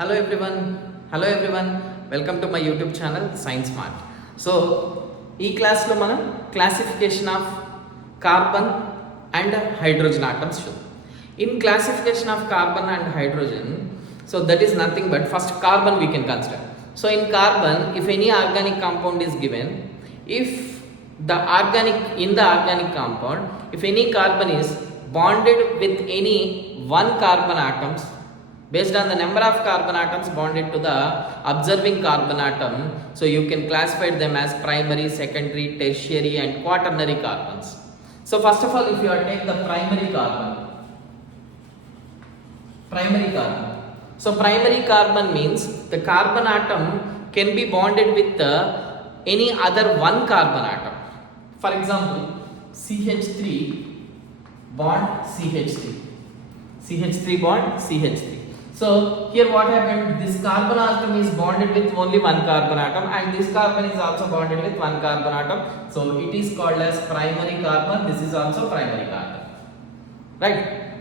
Hello everyone. Hello everyone. Welcome to my YouTube channel Science Smart. So, ఈ క్లాస్లో మనం classification of carbon and hydrogen atoms చూద్దాం. In classification of carbon and hydrogen, so that is nothing but first carbon we can consider. So in carbon, if any organic compound is given, if the organic compound, if any carbon is bonded with any one carbon atoms, based on the number of carbon atoms bonded to the observing carbon atom, so you can classify them as primary, secondary, tertiary and quaternary carbons. So first of all, if you take the primary carbon, so primary carbon means the carbon atom can be bonded with any other one carbon atom. For example, CH3 bond CH3, CH3 bond CH3. So here what happened, this carbon atom is bonded with only one carbon atom and this carbon is also bonded with one carbon atom. So it is called as primary carbon. This is also primary carbon, right?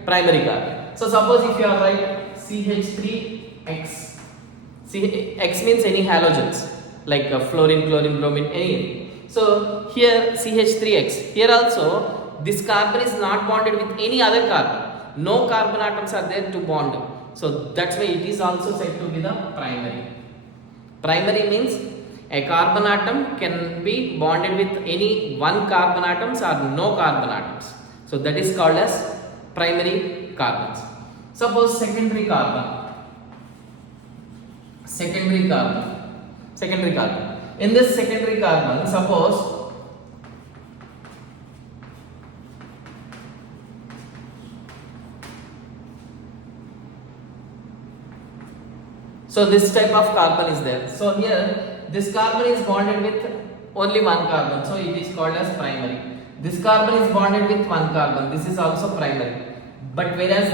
Primary carbon. So suppose if you are right CH3X, X means any halogens like fluorine, chlorine, bromine, any. So here CH3X, here also this carbon is not bonded with any other carbon. No carbon atoms are there to bond. So that's why it is also said to be the primary. Primary means a carbon atom can be bonded with any one carbon atoms or no carbon atoms. So that is called as primary carbons. Suppose secondary carbon. In this secondary carbon, suppose so this type of carbon is there. So here this carbon is bonded with only one carbon, so it is called as primary. This carbon is bonded with one carbon, this is also primary. But whereas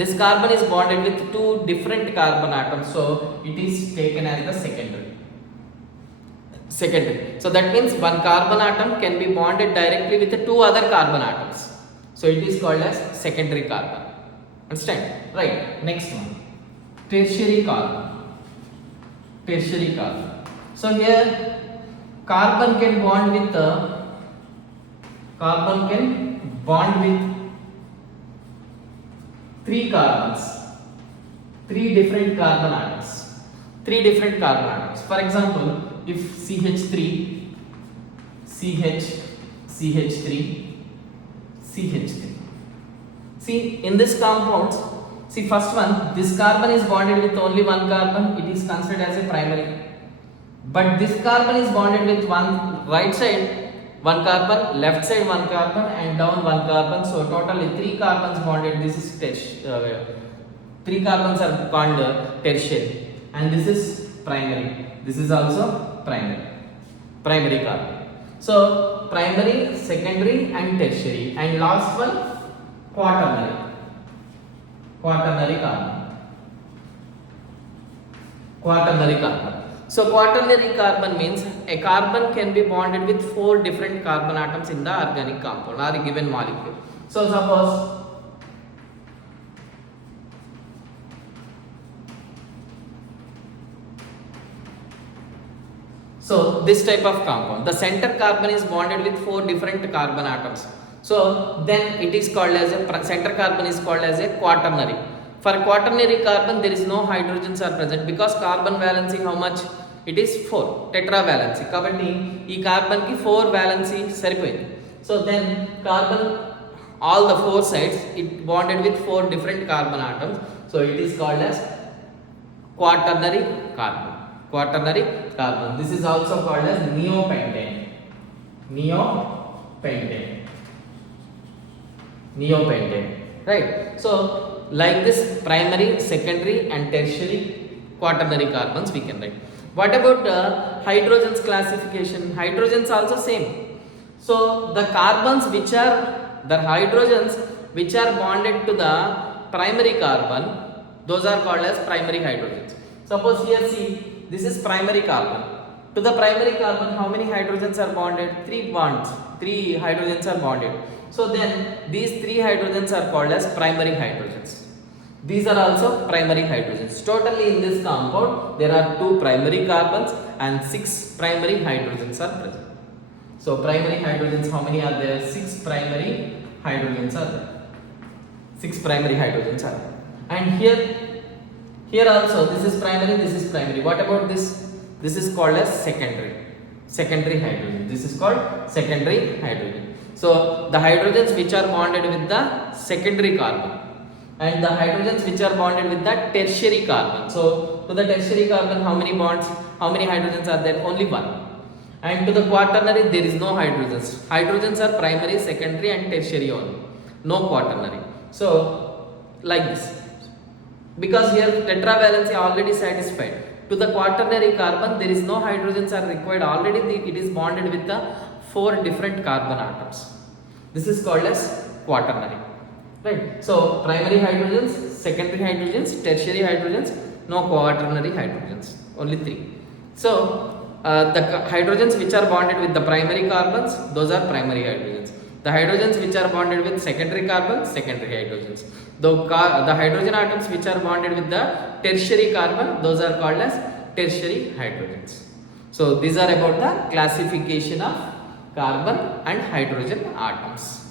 this carbon is bonded with two different carbon atoms, so it is taken as the secondary. So that means one carbon atom can be bonded directly with the two other carbon atoms, so it is called as secondary carbon. Understand? Right. Next one, tertiary carbon. So here carbon can bond with three carbons, three different carbon atoms. For example, if CH3, CH3. See, in this compound, see first one, this carbon is bonded with only one carbon, it is considered as a primary. But this carbon is bonded with one right side one carbon, left side one carbon and down one carbon, so totally three carbons bonded. This is three carbons are called tertiary and this is primary. This is also primary carbon. So primary, secondary and tertiary, and last one quaternary carbon. So quaternary carbon means a carbon can be bonded with four different carbon atoms in the organic compound or a given molecule. So suppose this type of compound, the center carbon is bonded with four different carbon atoms. So then it is called as center carbon is called as a quaternary. For quaternary carbon there is no hydrogens are present because carbon valency how much? It is 4, tetravalency. Kabatti ee carbon ki 4 valency saripayindi. So then carbon all the four sides it bonded with four different carbon atoms. So it is called as quaternary carbon. This is also called as neopentane. Right? So like this primary, secondary and tertiary quaternary carbons we can write. What about hydrogens classification? Hydrogens also same. So the hydrogens which are bonded to the primary carbon, those are called as primary hydrogens. Suppose here see, this is primary carbon. To the primary carbon how many hydrogens are bonded? 3 hydrogens are bonded. So then these 3 hydrogens are called as primary hydrogens. These are also primary hydrogens. Totally in this compound, there are 2 primary carbons and 6 primary hydrogens are present. So primary hydrogens, how many are there? 6 primary hydrogens are there. 6 primary hydrogens are there. And here also, this is primary, this is primary. What about this? This is called as secondary hydrogen. This is called secondary hydrogen. So the hydrogens which are bonded with the secondary carbon and the hydrogens which are bonded with the tertiary carbon. So to the tertiary carbon, how many bonds, how many hydrogens are there? Only one. And to the quaternary, there is no hydrogens. Hydrogens are primary, secondary and tertiary only. No quaternary. So like this. Because here tetravalency already satisfied. To the quaternary carbon, there is no hydrogens are required. Already it is bonded with the 4 different carbon atoms. This is called as quaternary. Right. So primary hydrogens, secondary hydrogens, tertiary hydrogens, no quaternary hydrogens. Only 3. So the hydrogens which are bonded with the primary carbons, those are primary hydrogens. The hydrogens which are bonded with secondary carbons, secondary hydrogens. The hydrogen atoms which are bonded with the tertiary carbon, those are called as tertiary hydrogens. So these are about the classification of carbon and hydrogen atoms.